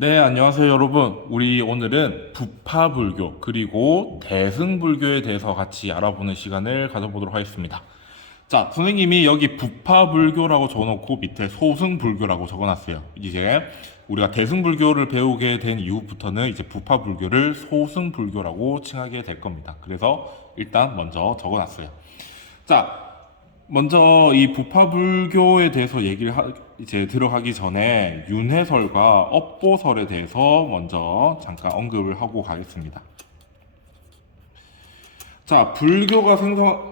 네, 안녕하세요, 여러분. 우리 오늘은 부파불교 그리고 대승불교에 대해서 같이 알아보는 시간을 가져보도록 하겠습니다. 자, 선생님이 여기 부파불교라고 적어놓고 밑에 소승불교라고 적어놨어요. 이제 우리가 대승불교를 배우게 된 이후부터는 이제 부파불교를 소승불교라고 칭하게 될 겁니다. 그래서 일단 먼저 적어놨어요. 자, 먼저 이 부파불교에 대해서 이제 들어가기 전에 윤회설과 업보설에 대해서 먼저 잠깐 언급을 하고 가겠습니다. 자, 불교가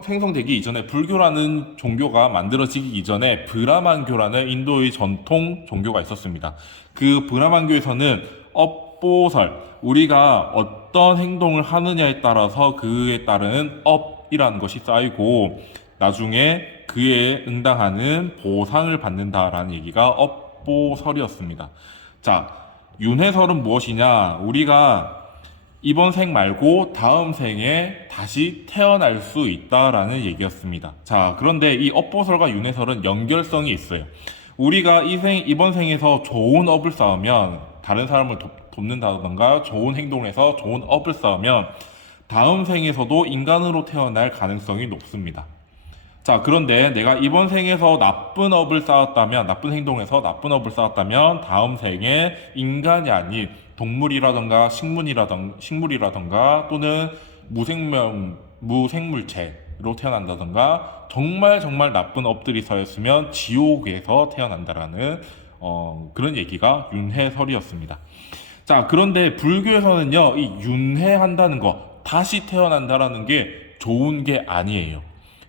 생성되기 이전에 불교라는 종교가 만들어지기 이전에 브라만교라는 인도의 전통 종교가 있었습니다. 그 브라만교에서는 업보설, 우리가 어떤 행동을 하느냐에 따라서 그에 따른 업이라는 것이 쌓이고 나중에 그에 응당하는 보상을 받는다라는 얘기가 업보설이었습니다. 자, 윤회설은 무엇이냐? 우리가 이번 생 말고 다음 생에 다시 태어날 수 있다라는 얘기였습니다. 자, 그런데 이 업보설과 윤회설은 연결성이 있어요. 우리가 이번 생에서 좋은 업을 쌓으면, 다른 사람을 돕는다던가 좋은 행동을 해서 좋은 업을 쌓으면 다음 생에서도 인간으로 태어날 가능성이 높습니다. 자, 그런데 내가 이번 생에서 나쁜 업을 쌓았다면, 나쁜 행동에서 나쁜 업을 쌓았다면 다음 생에 인간이 아닌 동물이라던가 식물이라던가 또는 무생물체로 태어난다던가 정말 정말 나쁜 업들이 쌓였으면 지옥에서 태어난다라는 그런 얘기가 윤회설이었습니다. 자, 그런데 불교에서는요, 이 윤회한다는 거, 다시 태어난다라는 게 좋은 게 아니에요.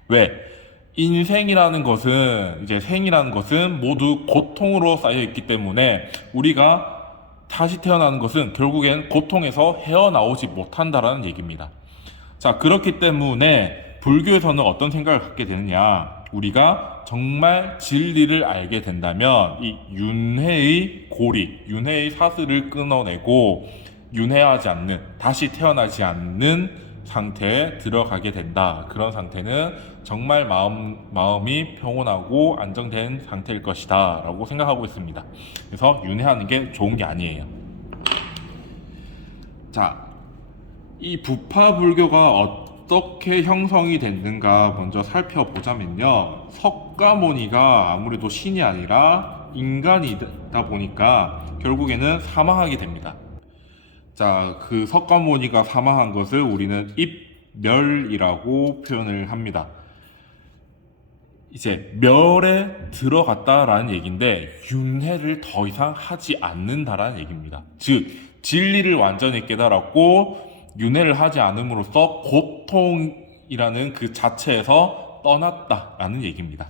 왜? 인생이라는 것은, 이제 생이라는 것은 모두 고통으로 쌓여 있기 때문에 우리가 다시 태어나는 것은 결국엔 고통에서 헤어나오지 못한다라는 얘기입니다. 자, 그렇기 때문에 불교에서는 어떤 생각을 갖게 되느냐? 우리가 정말 진리를 알게 된다면 이 윤회의 고리, 윤회의 사슬을 끊어내고 윤회하지 않는, 다시 태어나지 않는 상태에 들어가게 된다. 그런 상태는 정말 마음이 평온하고 안정된 상태일 것이다 라고 생각하고 있습니다. 그래서 윤회하는 게 좋은 게 아니에요. 자, 이 부파불교가 어떻게 형성이 됐는가 먼저 살펴보자면요, 석가모니가 아무래도 신이 아니라 인간이다 보니까 결국에는 사망하게 됩니다. 자, 그 석가모니가 사망한 것을 우리는 입멸이라고 표현을 합니다. 이제 멸에 들어갔다라는 얘기인데 윤회를 더 이상 하지 않는다라는 얘기입니다. 즉, 진리를 완전히 깨달았고 윤회를 하지 않음으로써 고통이라는 그 자체에서 떠났다라는 얘기입니다.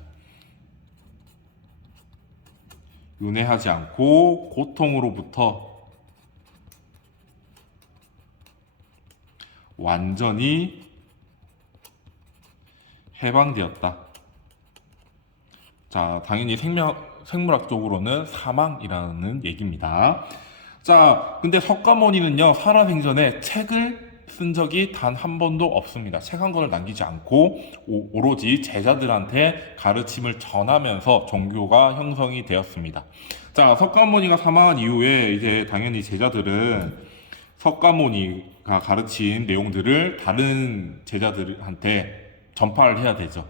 윤회하지 않고 고통으로부터 완전히 해방되었다. 자, 당연히 생물학적으로는 사망이라는 얘기입니다. 자, 근데 석가모니는요, 살아생전에 책을 쓴 적이 단 한 번도 없습니다. 책 한 권을 남기지 않고 오로지 제자들한테 가르침을 전하면서 종교가 형성이 되었습니다. 자, 석가모니가 사망한 이후에 이제 당연히 제자들은 석가모니가 가르친 내용들을 다른 제자들한테 전파를 해야 되죠.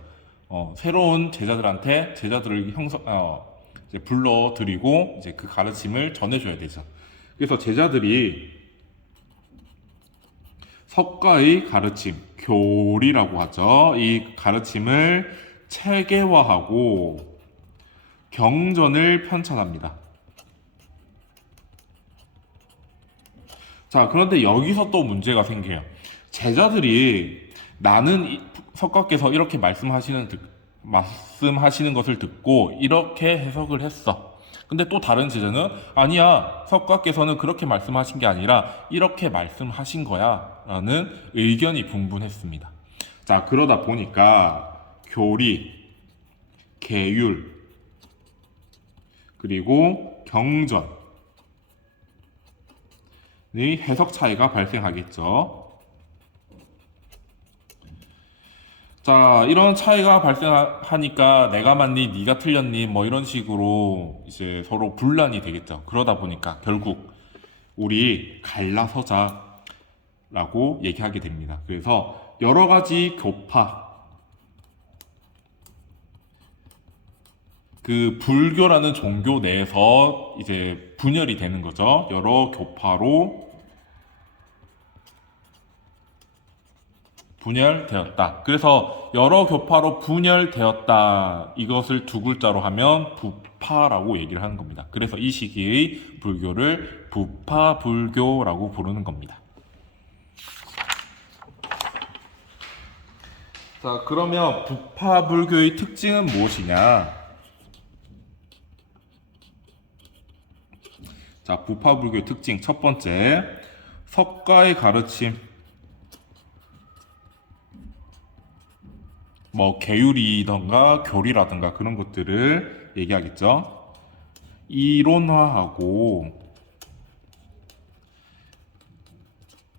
새로운 제자들을 이제 불러들이고 이제 그 가르침을 전해줘야 되죠. 그래서 제자들이 석가의 가르침, 교리라고 하죠. 이 가르침을 체계화하고 경전을 편찬합니다. 자, 그런데 여기서 또 문제가 생겨요. 제자들이 나는 석가께서 이렇게 말씀하시는 것을 듣고 이렇게 해석을 했어. 근데 또 다른 제자는 아니야, 석가께서는 그렇게 말씀하신 게 아니라 이렇게 말씀하신 거야 라는 의견이 분분했습니다. 자, 그러다 보니까 교리, 계율, 그리고 경전 해석 차이가 발생하겠죠. 자, 이런 차이가 발생하니까 내가 맞니, 네가 틀렸니, 뭐 이런 식으로 이제 서로 분란이 되겠죠. 그러다 보니까 결국 우리 갈라서자라고 얘기하게 됩니다. 그래서 여러 가지 교파, 그 불교라는 종교 내에서 이제 분열이 되는 거죠. 여러 교파로 분열되었다. 그래서 여러 교파로 분열되었다. 이것을 두 글자로 하면 부파라고 얘기를 하는 겁니다. 그래서 이 시기의 불교를 부파불교라고 부르는 겁니다. 자, 그러면 부파불교의 특징은 무엇이냐? 자, 부파불교의 특징 첫 번째, 석가의 가르침. 뭐 계율이던가 교리라던가 그런 것들을 얘기하겠죠. 이론화하고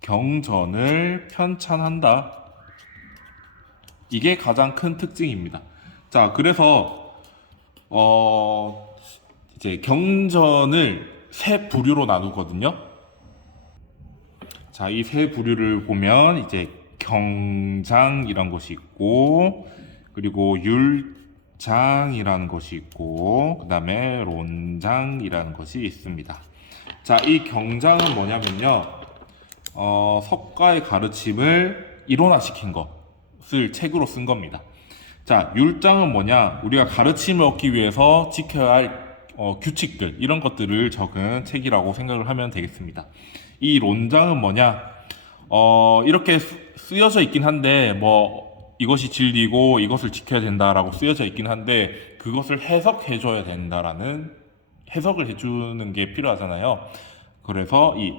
경전을 편찬한다. 이게 가장 큰 특징입니다. 자, 그래서 이제 경전을 세 부류로 나누거든요. 자, 이 세 부류를 보면 이제 경장이란 것이 있고, 그리고 율장이라는 것이 있고, 그 다음에 론장이라는 것이 있습니다. 자, 이 경장은 뭐냐면요, 석가의 가르침을 이론화시킨 것을 책으로 쓴 겁니다. 자, 율장은 뭐냐, 우리가 가르침을 얻기 위해서 지켜야 할 규칙들, 이런 것들을 적은 책이라고 생각을 하면 되겠습니다. 이 론장은 뭐냐, 이렇게 쓰여져 있긴 한데, 뭐, 이것이 진리고 이것을 지켜야 된다라고 쓰여져 있긴 한데, 그것을 해석해줘야 된다라는, 해석을 해주는 게 필요하잖아요. 그래서 이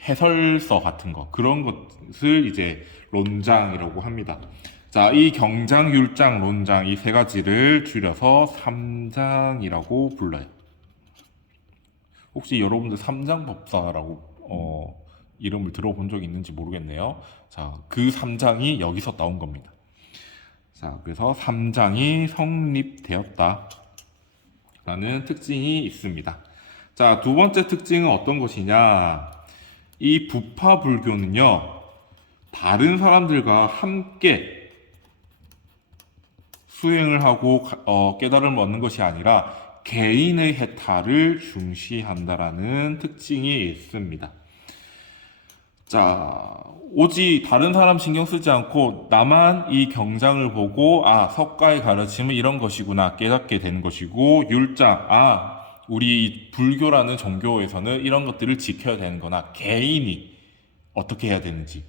해설서 같은 거, 그런 것을 이제 론장이라고 합니다. 자, 이 경장, 율장, 론장, 이 세 가지를 줄여서 삼장이라고 불러요. 혹시 여러분들 삼장법사라고, 이름을 들어본 적이 있는지 모르겠네요. 자, 그 3장이 여기서 나온 겁니다. 자, 그래서 3장이 성립되었다 라는 특징이 있습니다. 자, 두 번째 특징은 어떤 것이냐, 이 부파불교는요, 다른 사람들과 함께 수행을 하고 깨달음을 얻는 것이 아니라 개인의 해탈을 중시한다라는 특징이 있습니다. 자, 오직 다른 사람 신경 쓰지 않고 나만 이 경장을 보고, 아, 석가의 가르침은 이런 것이구나 깨닫게 되는 것이고, 율장, 아, 우리 불교라는 종교에서는 이런 것들을 지켜야 되는 거나 개인이 어떻게 해야 되는지,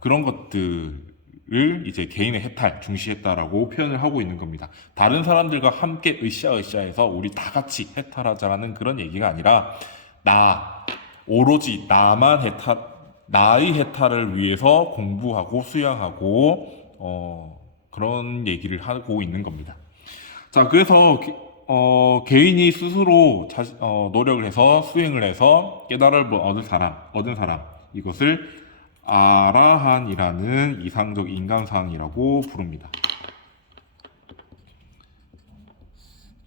그런 것들을 이제 개인의 해탈, 중시했다라고 표현을 하고 있는 겁니다. 다른 사람들과 함께 으쌰으쌰해서 우리 다 같이 해탈하자라는 그런 얘기가 아니라, 오로지 나의 해탈을 위해서 공부하고 수양하고 그런 얘기를 하고 있는 겁니다. 자, 그래서 개인이 스스로 노력을 해서 수행을 해서 깨달음을 얻은 사람, 이것을 아라한이라는 이상적 인간상이라고 부릅니다.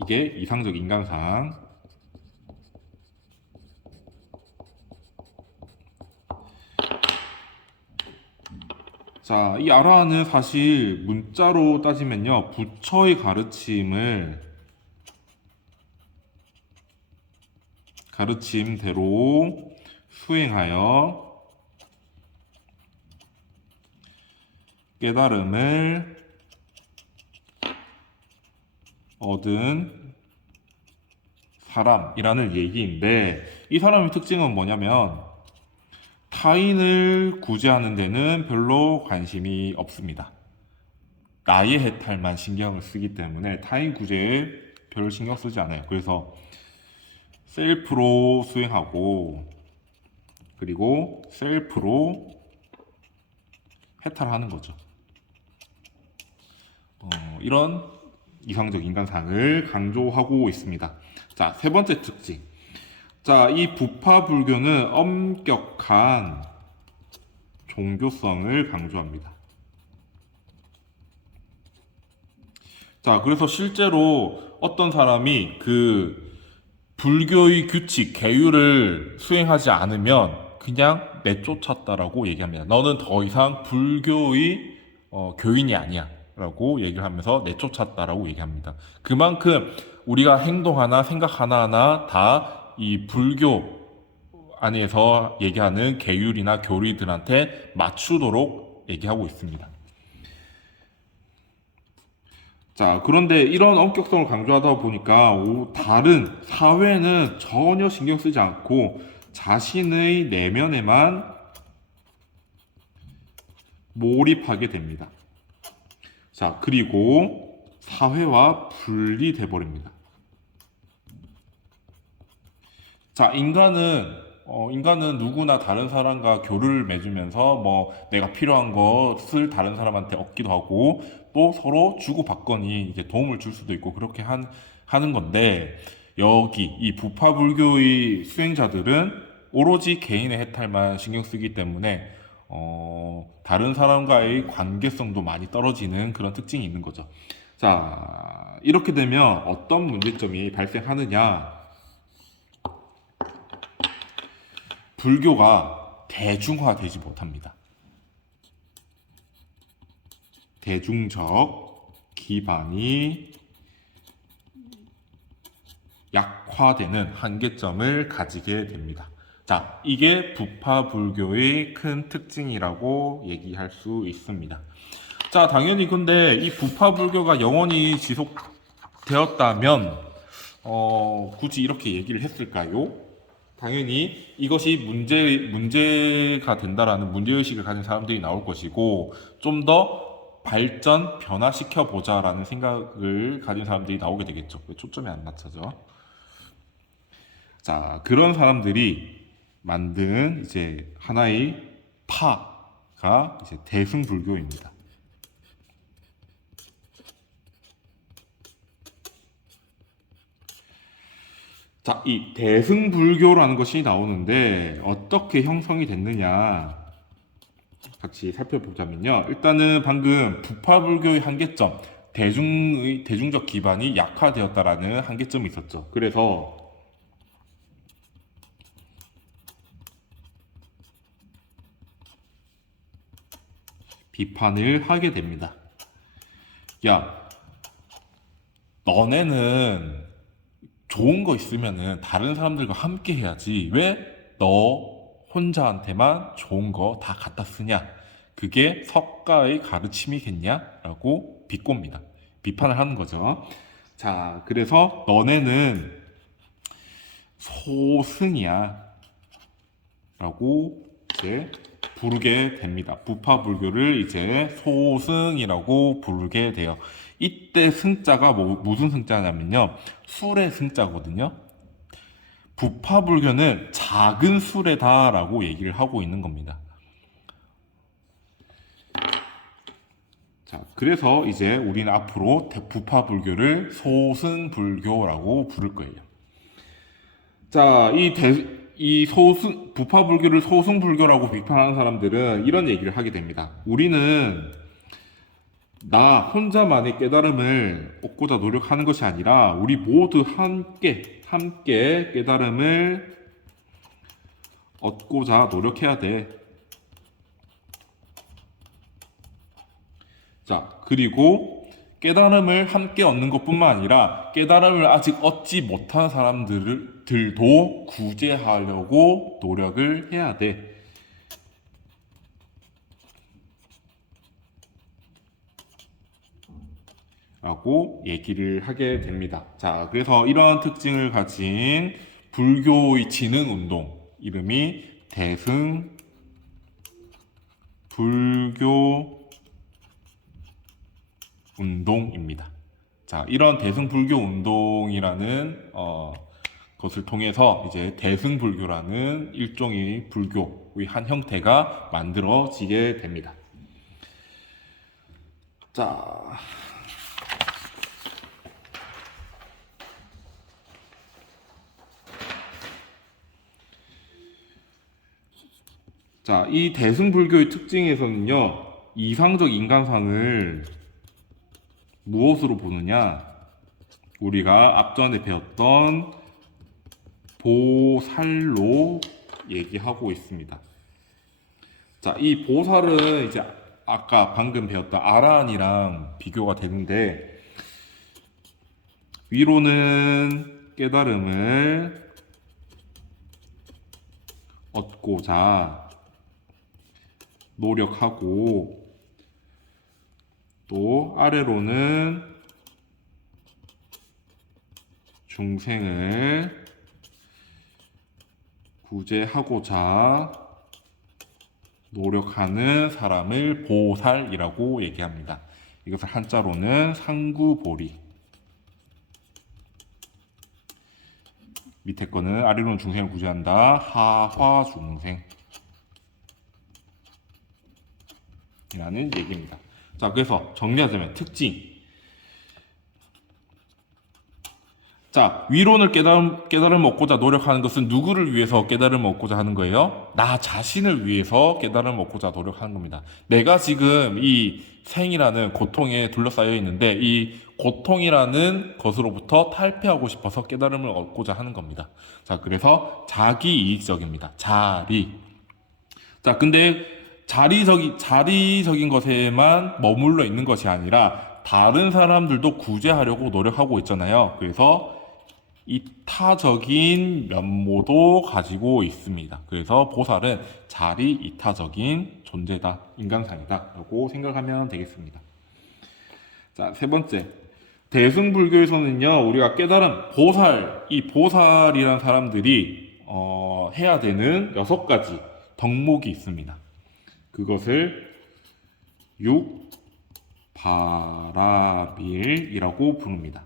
이게 이상적 인간상. 자, 이 아라한은 사실 문자로 따지면요, 부처의 가르침대로 수행하여 깨달음을 얻은 사람이라는 얘기인데, 이 사람의 특징은 뭐냐면 타인을 구제하는 데는 별로 관심이 없습니다. 나의 해탈만 신경을 쓰기 때문에 타인 구제에 별 신경 쓰지 않아요. 그래서 셀프로 수행하고, 그리고 셀프로 해탈하는 거죠. 이런 이상적 인간상을 강조하고 있습니다. 자, 세 번째 특징. 자, 이 부파불교는 엄격한 종교성을 강조합니다. 자, 그래서 실제로 어떤 사람이 그 불교의 규칙, 계율을 수행하지 않으면 그냥 내쫓았다라고 얘기합니다. 너는 더 이상 불교의 교인이 아니야. 라고 얘기를 하면서 내쫓았다라고 얘기합니다. 그만큼 우리가 행동 하나, 생각 하나하나 다 이 불교 안에서 얘기하는 계율이나 교리들한테 맞추도록 얘기하고 있습니다. 자, 그런데 이런 엄격성을 강조하다 보니까 다른 사회는 전혀 신경 쓰지 않고 자신의 내면에만 몰입하게 됩니다. 자, 그리고 사회와 분리돼 버립니다. 자, 인간은 누구나 다른 사람과 교류를 맺으면서 뭐 내가 필요한 것을 다른 사람한테 얻기도 하고 또 서로 주고받거니 이제 도움을 줄 수도 있고 그렇게 하는 건데 여기 이 부파불교의 수행자들은 오로지 개인의 해탈만 신경 쓰기 때문에 다른 사람과의 관계성도 많이 떨어지는 그런 특징이 있는 거죠. 자, 이렇게 되면 어떤 문제점이 발생하느냐? 불교가 대중화되지 못합니다. 대중적 기반이 약화되는 한계점을 가지게 됩니다. 자, 이게 부파불교의 큰 특징이라고 얘기할 수 있습니다. 자, 당연히 근데 이 부파불교가 영원히 지속되었다면 굳이 이렇게 얘기를 했을까요? 당연히 이것이 문제가 된다라는 문제의식을 가진 사람들이 나올 것이고, 좀 더 발전, 변화시켜보자라는 생각을 가진 사람들이 나오게 되겠죠. 왜 초점이 안 맞춰져? 자, 그런 사람들이 만든 이제 하나의 파가 이제 대승불교입니다. 자, 이 대승불교라는 것이 나오는데 어떻게 형성이 됐느냐 같이 살펴보자면요. 일단은 방금 부파불교의 한계점, 대중적 기반이 약화되었다라는 한계점이 있었죠. 그래서 비판을 하게 됩니다. 야, 너네는 좋은 거 있으면은 다른 사람들과 함께 해야지. 왜 너 혼자한테만 좋은 거 다 갖다 쓰냐? 그게 석가의 가르침이겠냐? 라고 비꼽니다. 비판을 하는 거죠. 자, 그래서 너네는 소승이야. 라고 이제 부르게 됩니다. 부파불교를 이제 소승이라고 부르게 돼요. 이때 승자가 무슨 승자냐면요. 술의 승자거든요. 부파불교는 작은 술에다라고 얘기를 하고 있는 겁니다. 자, 그래서 이제 우리는 앞으로 부파불교를 소승불교라고 부를 거예요. 자, 부파불교를 소승불교라고 비판하는 사람들은 이런 얘기를 하게 됩니다. 우리는 나 혼자만의 깨달음을 얻고자 노력하는 것이 아니라 우리 모두 함께 깨달음을 얻고자 노력해야 돼. 자, 그리고 깨달음을 함께 얻는 것뿐만 아니라 깨달음을 아직 얻지 못한 사람들도 구제하려고 노력을 해야 돼. 라고 얘기를 하게 됩니다. 자, 그래서 이러한 특징을 가진 불교의 진흥 운동, 이름이 대승 불교 운동입니다. 자, 이런 대승불교 운동이라는 것을 통해서 이제 대승불교라는 일종의 불교의 한 형태가 만들어지게 됩니다. 자, 이 대승불교의 특징에서는요, 이상적 인간상을 무엇으로 보느냐? 우리가 앞전에 배웠던 보살로 얘기하고 있습니다. 자, 이 보살은 이제 아까 방금 배웠던 아란이랑 비교가 되는데, 위로는 깨달음을 얻고자 노력하고, 또 아래로는 중생을 구제하고자 노력하는 사람을 보살이라고 얘기합니다. 이것을 한자로는 상구보리, 밑에 거는 아래로는 중생을 구제한다, 하화중생 이라는 얘기입니다. 자, 그래서 정리하자면 특징. 자, 위로는 깨달음을 얻고자 노력하는 것은 누구를 위해서 깨달음을 얻고자 하는 거예요? 나 자신을 위해서 깨달음을 얻고자 노력하는 겁니다. 내가 지금 이 생이라는 고통에 둘러싸여 있는데, 이 고통이라는 것으로부터 탈피하고 싶어서 깨달음을 얻고자 하는 겁니다. 자, 그래서 자기이익적입니다. 자리. 자, 근데 자리적인 것에만 머물러 있는 것이 아니라 다른 사람들도 구제하려고 노력하고 있잖아요. 그래서 이타적인 면모도 가지고 있습니다. 그래서 보살은 자리 이타적인 존재다, 인간상이다 라고 생각하면 되겠습니다. 자, 세 번째, 대승불교에서는요, 우리가 깨달은 이 보살이라는 사람들이 해야 되는 6가지 덕목이 있습니다. 그것을 육바라밀이라고 부릅니다.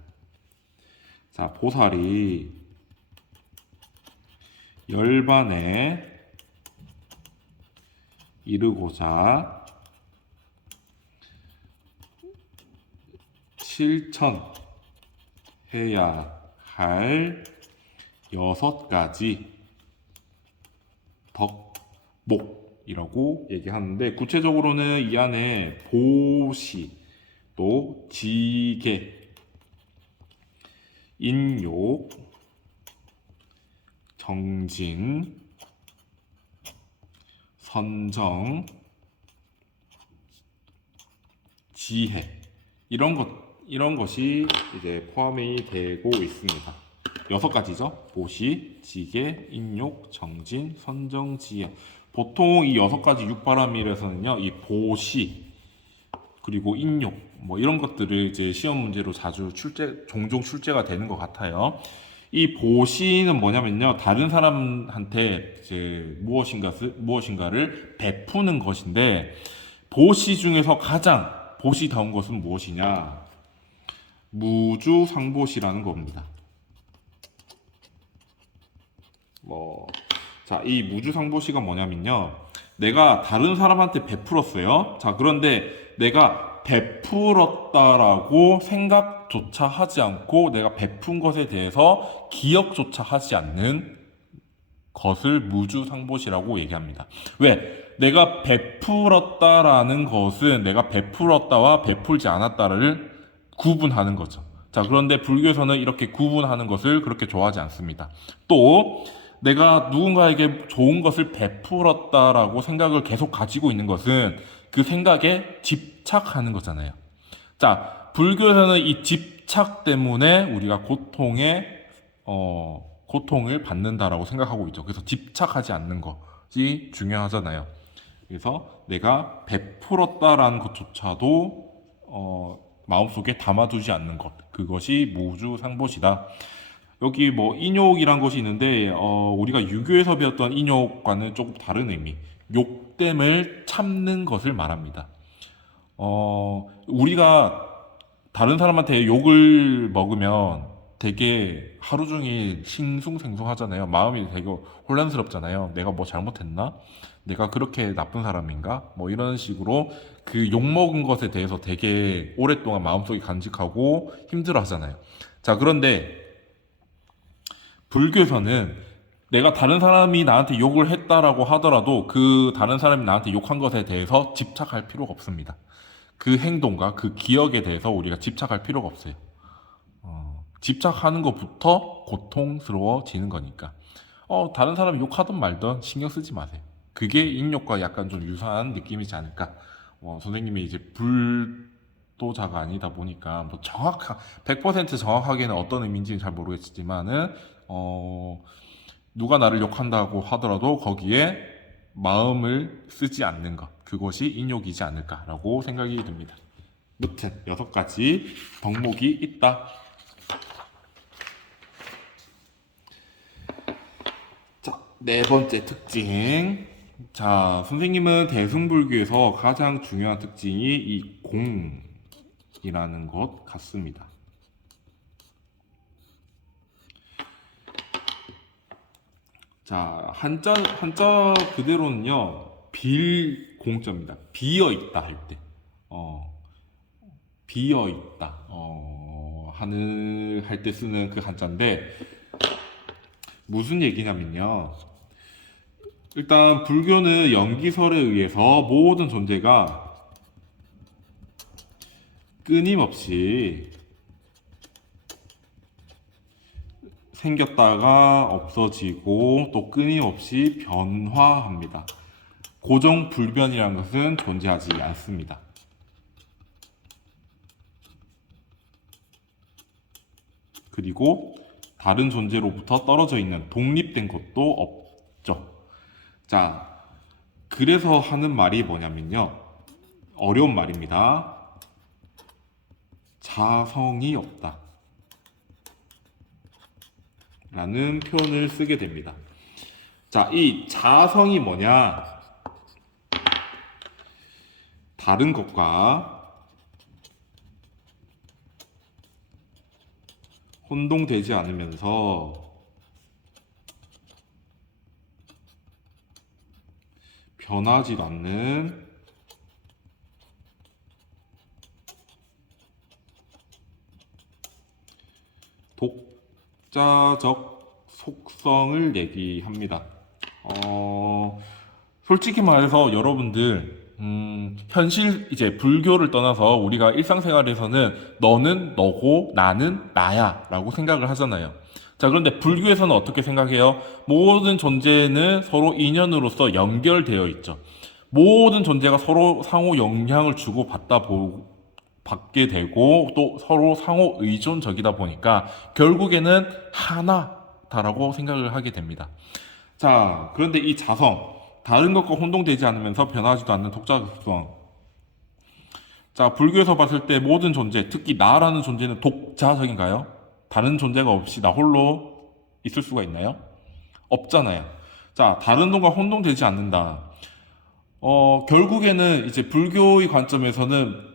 자, 보살이 열반에 이르고자 실천해야 할 6가지 덕목이라고 얘기하는데, 구체적으로는 이 안에 보시, 또 지계, 인욕, 정진, 선정, 지혜, 이런 것이 이제 포함이 되고 있습니다. 6가지죠. 보시, 지계, 인욕, 정진, 선정, 지혜. 보통 이 6가지 육바라밀에서는요, 이 보시, 그리고 인욕, 뭐 이런 것들을 이제 시험 문제로 종종 출제가 되는 것 같아요. 이 보시는 뭐냐면요, 다른 사람한테 이제 무엇인가를 베푸는 것인데, 보시 중에서 가장 보시다운 것은 무엇이냐? 무주상보시라는 겁니다. 자, 이 무주상보시가 뭐냐면요, 내가 다른 사람한테 베풀었어요. 자, 그런데 내가 베풀었다라고 생각조차 하지 않고, 내가 베푼 것에 대해서 기억조차 하지 않는 것을 무주상보시라고 얘기합니다. 왜? 내가 베풀었다라는 것은 내가 베풀었다와 베풀지 않았다를 구분하는 거죠. 자, 그런데 불교에서는 이렇게 구분하는 것을 그렇게 좋아하지 않습니다. 또 내가 누군가에게 좋은 것을 베풀었다라고 생각을 계속 가지고 있는 것은 그 생각에 집착하는 거잖아요. 자, 불교에서는 이 집착 때문에 우리가 고통을 받는다라고 생각하고 있죠. 그래서 집착하지 않는 것이 중요하잖아요. 그래서 내가 베풀었다라는 것조차도 마음속에 담아두지 않는 것, 그것이 무주상보시다. 여기 뭐 인욕이란 것이 있는데, 우리가 유교에서 배웠던 인욕과는 조금 다른 의미, 욕됨을 참는 것을 말합니다. 우리가 다른 사람한테 욕을 먹으면 되게 하루 종일 싱숭생숭하잖아요. 마음이 되게 혼란스럽잖아요. 내가 뭐 잘못했나? 내가 그렇게 나쁜 사람인가? 뭐 이런 식으로 그 욕먹은 것에 대해서 되게 오랫동안 마음속에 간직하고 힘들어 하잖아요. 자, 그런데 불교에서는 내가 다른 사람이 나한테 욕을 했다라고 하더라도 그 다른 사람이 나한테 욕한 것에 대해서 집착할 필요가 없습니다. 그 행동과 그 기억에 대해서 우리가 집착할 필요가 없어요. 집착하는 것부터 고통스러워지는 거니까. 다른 사람이 욕하든 말든 신경 쓰지 마세요. 그게 인욕과 약간 좀 유사한 느낌이지 않을까. 선생님이 이제 불도자가 아니다 보니까 뭐 100% 정확하게는 어떤 의미인지는 잘 모르겠지만은 누가 나를 욕한다고 하더라도 거기에 마음을 쓰지 않는 것, 그것이 인욕이지 않을까라고 생각이 듭니다. 무튼 6가지 덕목이 있다. 자, 4번째 특징. 자, 선생님은 대승불교에서 가장 중요한 특징이 이 공이라는 것 같습니다. 자, 한자 그대로는요, 빌공자입니다. 비어 있다 할 때, 비어 있다, 할 때 쓰는 그 한자인데, 무슨 얘기냐면요. 일단 불교는 연기설에 의해서 모든 존재가 끊임없이 생겼다가 없어지고 또 끊임없이 변화합니다. 고정불변이라는 것은 존재하지 않습니다. 그리고 다른 존재로부터 떨어져 있는 독립된 것도 없죠. 자, 그래서 하는 말이 뭐냐면요. 어려운 말입니다. 자성이 없다 라는 표현을 쓰게 됩니다. 자, 이 자성이 뭐냐? 다른 것과 혼동되지 않으면서 변하지도 않는 독자적 속성을 얘기합니다. 솔직히 말해서 여러분들 현실 이제 불교를 떠나서 우리가 일상생활에서는 너는 너고 나는 나야 라고 생각을 하잖아요. 자, 그런데 불교에서는 어떻게 생각해요? 모든 존재는 서로 인연으로서 연결되어 있죠. 모든 존재가 서로 상호 영향을 주고 받게 되고 또 서로 상호 의존적이다 보니까 결국에는 하나다라고 생각을 하게 됩니다. 자, 그런데 이 자성, 다른 것과 혼동되지 않으면서 변하지도 않는 독자성. 자, 불교에서 봤을 때 모든 존재, 특히 나라는 존재는 독자적인가요? 다른 존재가 없이 나 홀로 있을 수가 있나요? 없잖아요. 자, 다른 것과 혼동되지 않는다. 결국에는 이제 불교의 관점에서는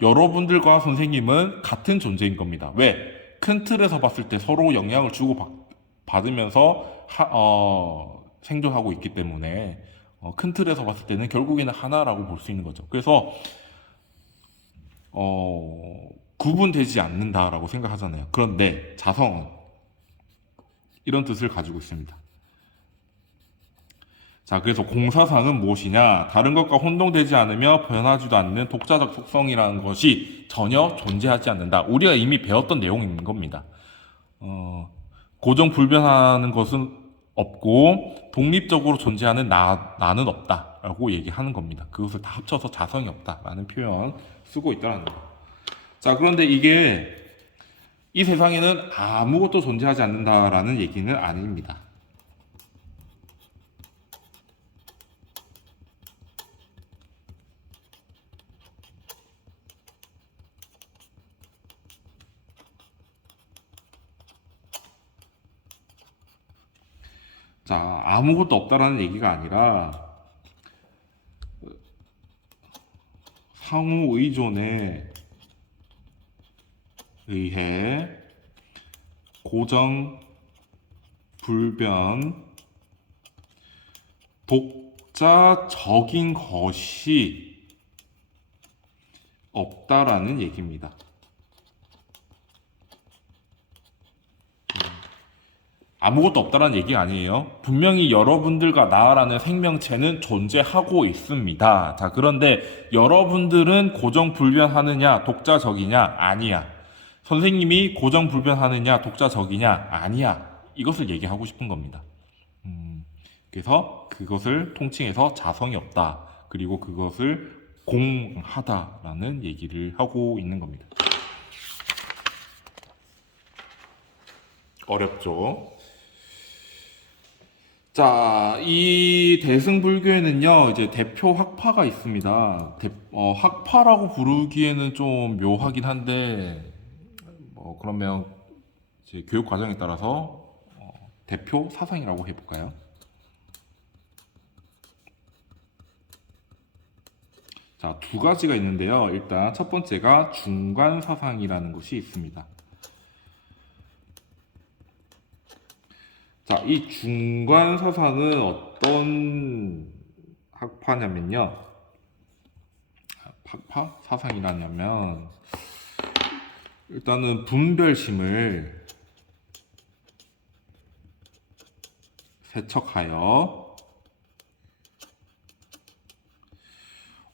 여러분들과 선생님은 같은 존재인 겁니다. 왜? 큰 틀에서 봤을 때 서로 영향을 주고 받으면서 생존하고 있기 때문에 큰 틀에서 봤을 때는 결국에는 하나라고 볼 수 있는 거죠. 그래서 구분되지 않는다라고 생각하잖아요. 그런데 자성은 이런 뜻을 가지고 있습니다. 자, 그래서 공사상은 무엇이냐? 다른 것과 혼동되지 않으며 변하지도 않는 독자적 속성이라는 것이 전혀 존재하지 않는다. 우리가 이미 배웠던 내용인 겁니다. 고정불변하는 것은 없고 독립적으로 존재하는 나는 없다라고 얘기하는 겁니다. 그것을 다 합쳐서 자성이 없다라는 표현 쓰고 있다는 거. 자, 그런데 이게 이 세상에는 아무것도 존재하지 않는다라는 얘기는 아닙니다. 자, 아무것도 없다라는 얘기가 아니라 상호 의존에 의해 고정, 불변, 독자적인 것이 없다라는 얘기입니다. 아무것도 없다라는 얘기 아니에요. 분명히 여러분들과 나라는 생명체는 존재하고 있습니다. 자, 그런데 여러분들은 고정불변하느냐, 독자적이냐? 아니야. 선생님이 고정불변하느냐, 독자적이냐? 아니야. 이것을 얘기하고 싶은 겁니다. 그래서 그것을 통칭해서 자성이 없다. 그리고 그것을 공하다라는 얘기를 하고 있는 겁니다. 어렵죠? 자, 이 대승불교에는요, 이제 대표 학파가 있습니다. 학파라고 부르기에는 좀 묘하긴 한데, 그러면 이제 교육 과정에 따라서 대표 사상이라고 해볼까요? 자, 두 가지가 있는데요. 일단 첫 번째가 중간 사상이라는 것이 있습니다. 자, 이 중간 사상은 어떤 학파냐면요. 학파? 사상이라냐면, 일단은 분별심을 세척하여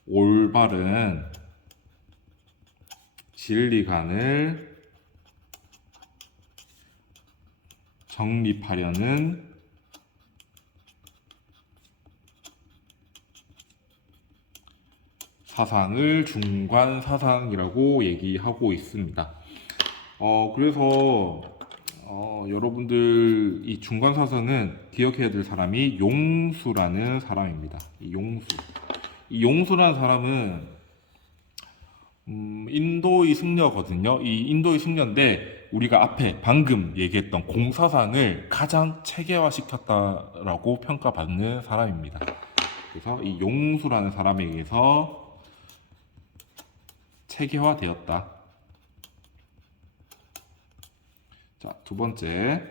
올바른 진리관을 정립하려는 사상을 중간 사상이라고 얘기하고 있습니다. 그래서 여러분들 이 중간 사상은 기억해야 될 사람이 용수라는 사람입니다. 이 용수라는 사람은 인도의 승려거든요. 이 인도의 승려인데 우리가 앞에 방금 얘기했던 공사상을 가장 체계화시켰다라고 평가받는 사람입니다. 그래서 이 용수라는 사람에 의해서 체계화되었다. 자, 두 번째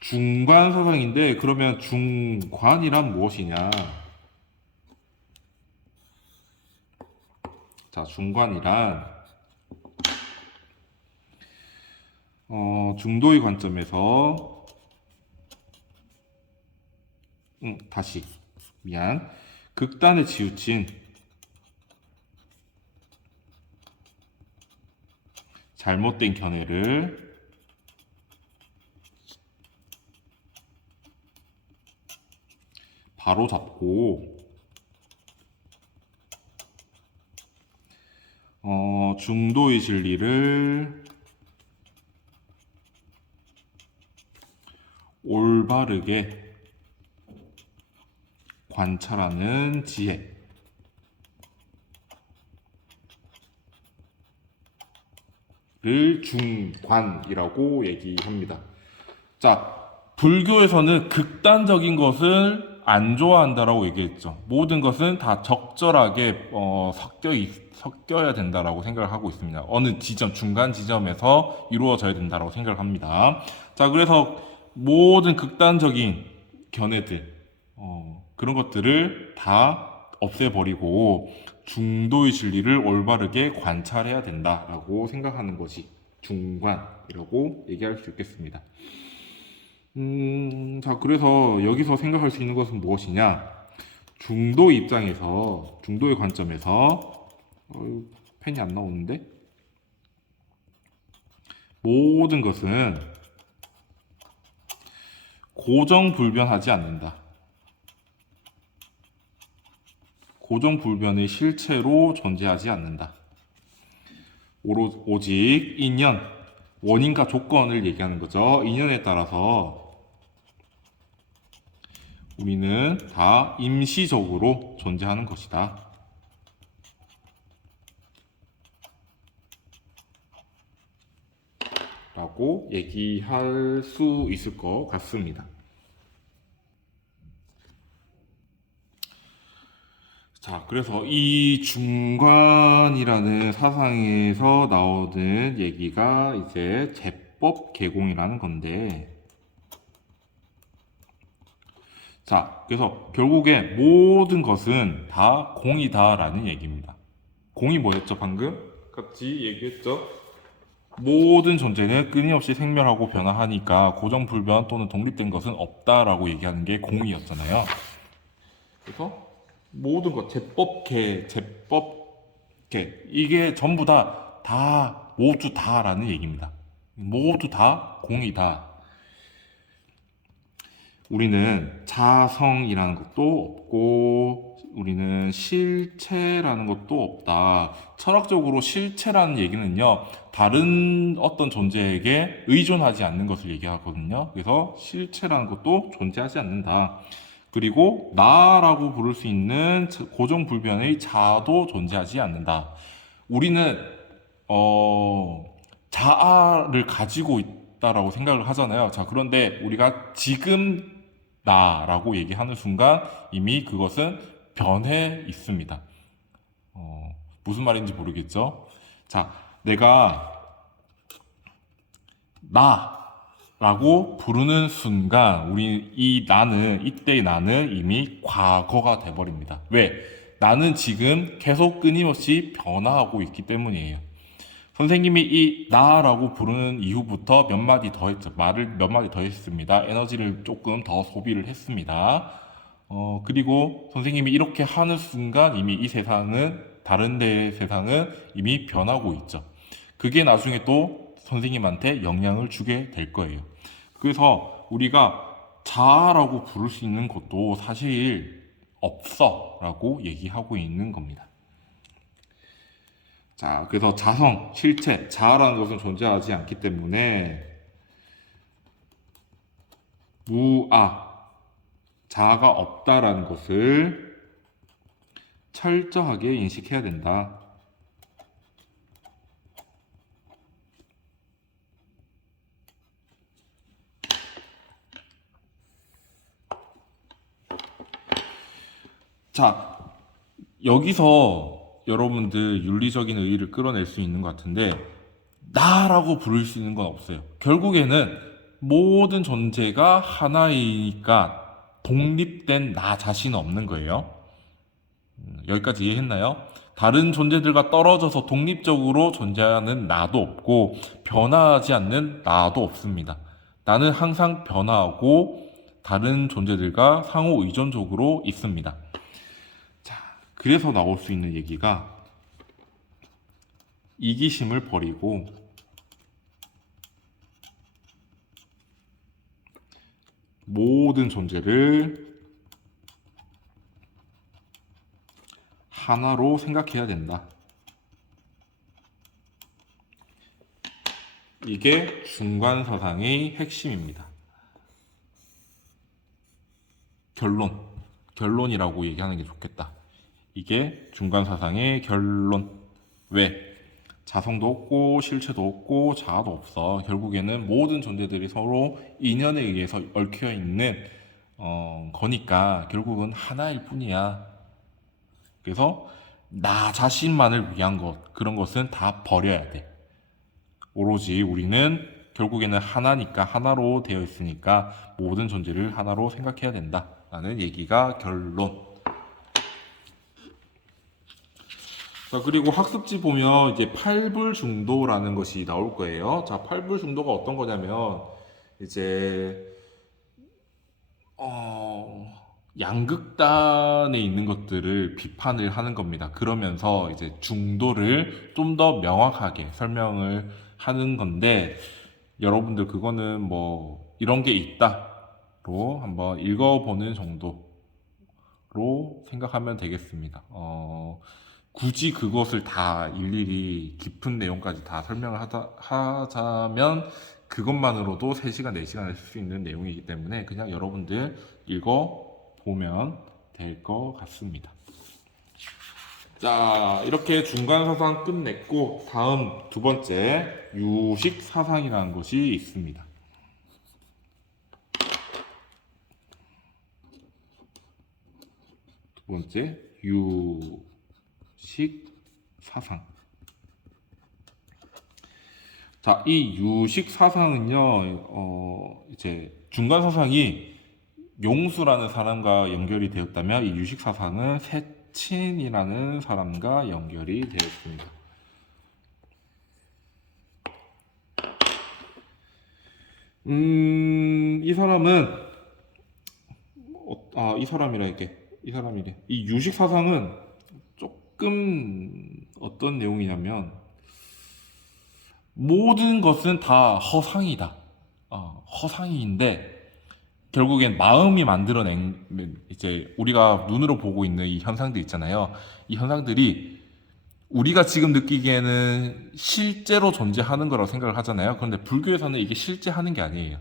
중간 사상인데 그러면 중관이란 무엇이냐? 자, 중관이란 중도의 관점에서 극단에 치우친 잘못된 견해를 바로잡고 중도의 진리를 올바르게 관찰하는 지혜를 중관이라고 얘기합니다. 자, 불교에서는 극단적인 것을 안 좋아한다라고 얘기했죠. 모든 것은 다 적절하게 섞여야 된다라고 생각을 하고 있습니다. 어느 지점, 중간 지점에서 이루어져야 된다라고 생각을 합니다. 자, 그래서 모든 극단적인 견해들, 그런 것들을 다 없애버리고 중도의 진리를 올바르게 관찰해야 된다라고 생각하는 것이 중관이라고 얘기할 수 있겠습니다. 자, 그래서 여기서 생각할 수 있는 것은 무엇이냐? 중도의 입장에서, 중도의 관점에서, 펜이 안 나오는데? 모든 것은 고정불변하지 않는다. 고정불변의 실체로 존재하지 않는다. 오직 인연, 원인과 조건을 얘기하는 거죠. 인연에 따라서 우리는 다 임시적으로 존재하는 것이다. 라고 얘기할 수 있을 것 같습니다. 자, 그래서 이 중관이라는 사상에서 나오는 얘기가 이제 제법 개공이라는 건데, 자, 그래서 결국에 모든 것은 다 공이다라는 얘기입니다. 공이 뭐였죠, 방금? 같이 얘기했죠? 모든 존재는 끊임없이 생멸하고 변화하니까 고정불변 또는 독립된 것은 없다라고 얘기하는 게 공이었잖아요. 그래서 모든 것, 제법계, 이게 전부 모두 다라는 얘기입니다. 모두 다 공이다. 우리는 자성이라는 것도 없고 우리는 실체라는 것도 없다. 철학적으로 실체라는 얘기는요, 다른 어떤 존재에게 의존하지 않는 것을 얘기하거든요. 그래서 실체라는 것도 존재하지 않는다. 그리고 나라고 부를 수 있는 고정불변의 자도 존재하지 않는다. 우리는 자아를 가지고 있다라고 생각을 하잖아요. 자, 그런데 우리가 지금 나라고 얘기하는 순간 이미 그것은 변해 있습니다. 무슨 말인지 모르겠죠? 자, 내가 나라고 부르는 순간 우리 이때의 나는 이미 과거가 돼버립니다. 왜? 나는 지금 계속 끊임없이 변화하고 있기 때문이에요. 선생님이 이 나라고 부르는 이후부터 몇 마디 더 했죠. 말을 몇 마디 더 했습니다. 에너지를 조금 더 소비를 했습니다. 그리고 선생님이 이렇게 하는 순간 이미 이 세상은, 다른 데의 세상은 이미 변하고 있죠. 그게 나중에 또 선생님한테 영향을 주게 될 거예요. 그래서 우리가 자아라고 부를 수 있는 것도 사실 없어 라고 얘기하고 있는 겁니다. 자, 그래서 자성, 실체, 자아라는 것은 존재하지 않기 때문에 무아, 자아가 없다라는 것을 철저하게 인식해야 된다. 자, 여기서 여러분들 윤리적인 의의를 끌어낼 수 있는 것 같은데, 나라고 부를 수 있는 건 없어요. 결국에는 모든 존재가 하나이니까 독립된 나 자신은 없는 거예요. 여기까지 이해했나요? 다른 존재들과 떨어져서 독립적으로 존재하는 나도 없고 변화하지 않는 나도 없습니다. 나는 항상 변화하고 다른 존재들과 상호 의존적으로 있습니다. 자, 그래서 나올 수 있는 얘기가 이기심을 버리고 모든 존재를 하나로 생각해야 된다. 이게 중간사상의 핵심입니다. 결론이라고 얘기하는 게 좋겠다. 이게 중간사상의 결론. 왜? 자성도 없고 실체도 없고 자아도 없어. 결국에는 모든 존재들이 서로 인연에 의해서 얽혀 있는 거니까 결국은 하나일 뿐이야. 그래서 나 자신만을 위한 것, 그런 것은 다 버려야 돼. 오로지 우리는 결국에는 하나니까, 하나로 되어 있으니까 모든 존재를 하나로 생각해야 된다 라는 얘기가 결론. 자, 그리고 학습지 보면 이제 팔불중도라는 것이 나올 거예요. 자, 팔불중도가 어떤 거냐면 이제 양극단에 있는 것들을 비판을 하는 겁니다. 그러면서 이제 중도를 좀 더 명확하게 설명을 하는 건데, 여러분들 그거는 뭐 이런 게 있다로 한번 읽어보는 정도로 생각하면 되겠습니다. 굳이 그것을 다 일일이 깊은 내용까지 다 설명을 하자면 그것만으로도 3시간, 4시간 할 수 있는 내용이기 때문에 그냥 여러분들 읽어보면 될 것 같습니다. 자, 이렇게 중간사상 끝냈고 다음 두 번째 유식사상이라는 것이 있습니다. 두 번째 유식사상. 자, 이 유식사상은요, 이제 중간사상이 용수라는 사람과 연결이 되었다면 이 유식사상은 세친이라는 사람과 연결이 되었습니다. 이 사람은 이 사람이래. 이 유식사상은 조금 어떤 내용이냐면 모든 것은 다 허상이다. 허상인데 결국엔 마음이 만들어낸 이제 우리가 눈으로 보고 있는 이 현상들 있잖아요. 이 현상들이 우리가 지금 느끼기에는 실제로 존재하는 거라고 생각을 하잖아요. 그런데 불교에서는 이게 실제 하는 게 아니에요.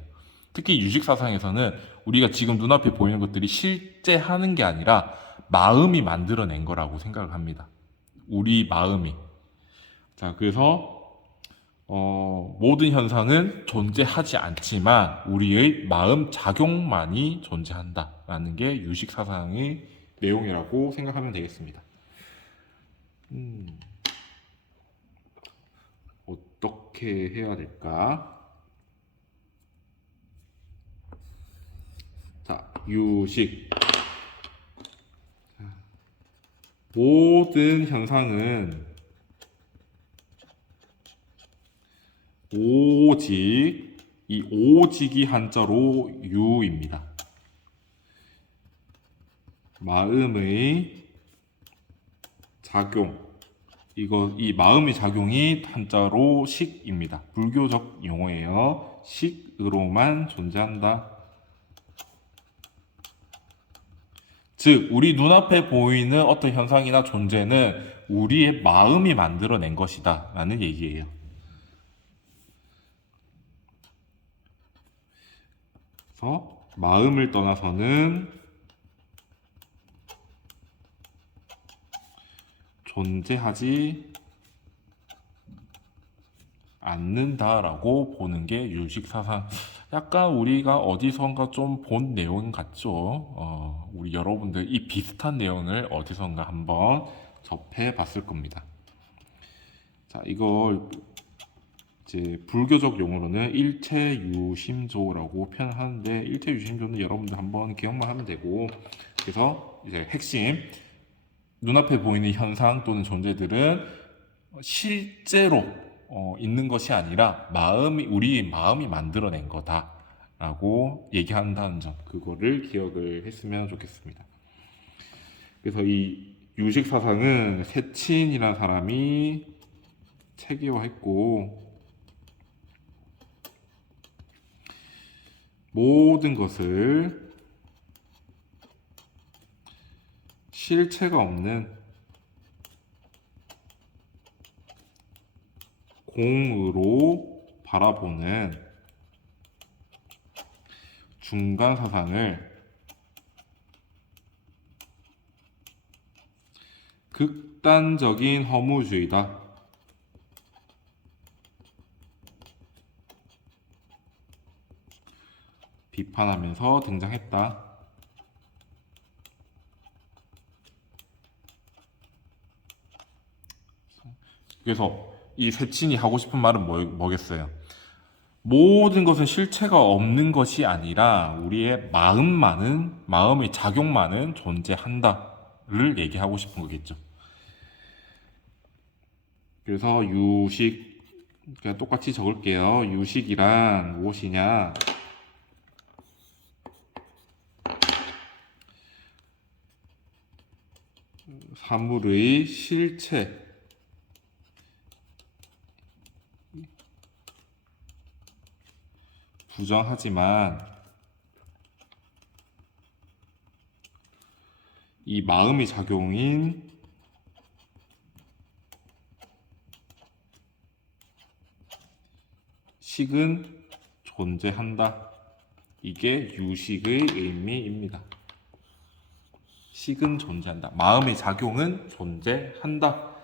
특히 유식사상에서는 우리가 지금 눈앞에 보이는 것들이 실제 하는 게 아니라 마음이 만들어낸 거라고 생각을 합니다. 우리 마음이. 자, 그래서 모든 현상은 존재하지 않지만 우리의 마음 작용만이 존재한다라는 게 유식사상의 내용이라고 생각하면 되겠습니다. 어떻게 해야 될까? 자, 유식. 모든 현상은 오직, 이 오직이 한자로 유입니다. 마음의 작용, 이 마음의 작용이 한자로 식입니다. 불교적 용어예요. 식으로만 존재한다. 즉, 우리 눈앞에 보이는 어떤 현상이나 존재는 우리의 마음이 만들어낸 것이다 라는 얘기예요. 그래서 마음을 떠나서는 존재하지 않는다라고 보는 게 유식사상. 약간 우리가 어디선가 좀 본 내용 같죠? 우리 여러분들 이 비슷한 내용을 어디선가 한번 접해 봤을 겁니다. 자, 이걸 이제 불교적 용어로는 일체유심조라고 표현하는데, 일체유심조는 여러분들 한번 기억만 하면 되고, 그래서 이제 핵심, 눈앞에 보이는 현상 또는 존재들은 실제로 있는 것이 아니라 우리 마음이 만들어낸 거다라고 얘기한다는 점, 그거를 기억을 했으면 좋겠습니다. 그래서 이 유식 사상은 세친이라는 사람이 체계화했고, 모든 것을 실체가 없는 공으로 바라보는 중간 사상을 극단적인 허무주의다. 비판하면서 등장했다. 그래서 이 세친이 하고 싶은 말은 뭐겠어요? 모든 것은 실체가 없는 것이 아니라 우리의 마음의 작용만은 존재한다를 얘기하고 싶은 거겠죠. 그래서 유식, 그냥 똑같이 적을게요. 유식이란 무엇이냐? 사물의 실체, 부정하지만 이 마음의 작용인 식은 존재한다. 이게 유식의 의미입니다. 식은 존재한다. 마음의 작용은 존재한다.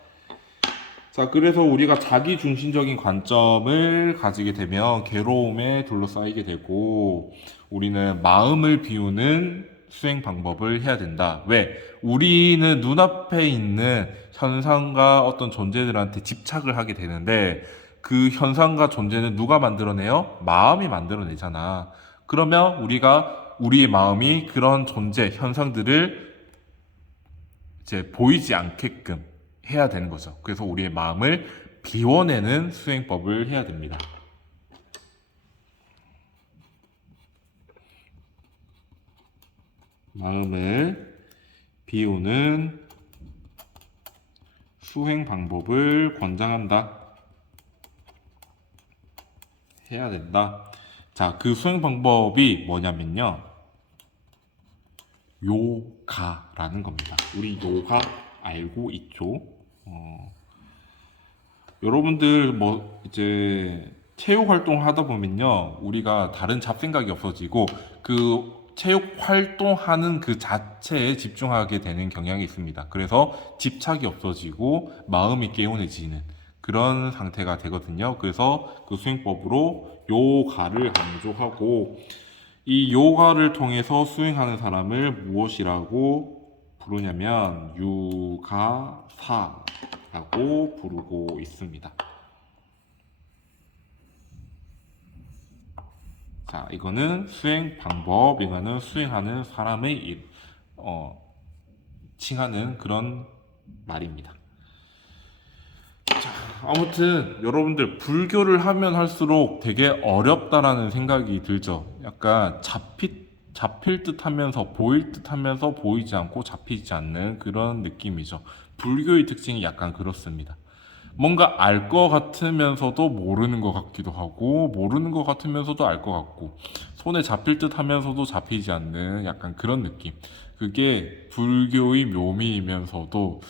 자, 그래서 우리가 자기 중심적인 관점을 가지게 되면 괴로움에 둘러싸이게 되고, 우리는 마음을 비우는 수행 방법을 해야 된다. 왜? 우리는 눈앞에 있는 현상과 어떤 존재들한테 집착을 하게 되는데, 그 현상과 존재는 누가 만들어내요? 마음이 만들어내잖아. 그러면 우리의 마음이 그런 존재, 현상들을 이제 보이지 않게끔 해야 되는 거죠. 그래서 우리의 마음을 비워내는 수행법을 해야 됩니다. 마음을 비우는 수행 방법을 권장한다. 해야 된다. 자, 그 수행 방법이 뭐냐면요. 요가라는 겁니다. 우리 요가 알고 있죠? 여러분들 뭐 이제 체육 활동 하다 보면요, 우리가 다른 잡생각이 없어지고 그 체육 활동하는 그 자체에 집중하게 되는 경향이 있습니다. 그래서 집착이 없어지고 마음이 개운해지는 그런 상태가 되거든요. 그래서 그 수행법으로 요가를 강조하고, 이 요가를 통해서 수행하는 사람을 무엇이라고 부르냐면 유가사라고 부르고 있습니다. 자, 이거는 수행 방법, 이거는 수행하는 사람의 칭하는 그런 말입니다. 자, 아무튼 여러분들 불교를 하면 할수록 되게 어렵다라는 생각이 들죠. 약간 잡힐 듯 하면서 보일 듯 하면서 보이지 않고 잡히지 않는 그런 느낌이죠. 불교의 특징이 약간 그렇습니다. 뭔가 알 것 같으면서도 모르는 것 같기도 하고, 모르는 것 같으면서도 알 것 같고, 손에 잡힐 듯 하면서도 잡히지 않는 약간 그런 느낌. 그게 불교의 묘미이면서도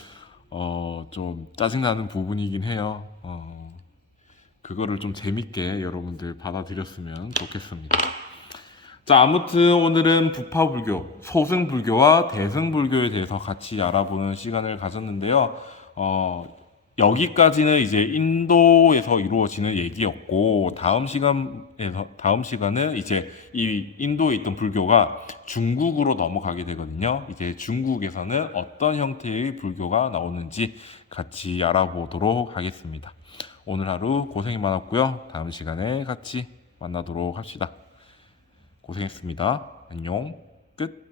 좀 짜증나는 부분이긴 해요. 그거를 좀 재밌게 여러분들 받아들였으면 좋겠습니다. 자, 아무튼 오늘은 부파불교, 소승불교와 대승불교에 대해서 같이 알아보는 시간을 가졌는데요. 여기까지는 이제 인도에서 이루어지는 얘기였고, 다음 시간은 이제 이 인도에 있던 불교가 중국으로 넘어가게 되거든요. 이제 중국에서는 어떤 형태의 불교가 나오는지 같이 알아보도록 하겠습니다. 오늘 하루 고생이 많았고요. 다음 시간에 같이 만나도록 합시다. 고생했습니다. 안녕. 끝.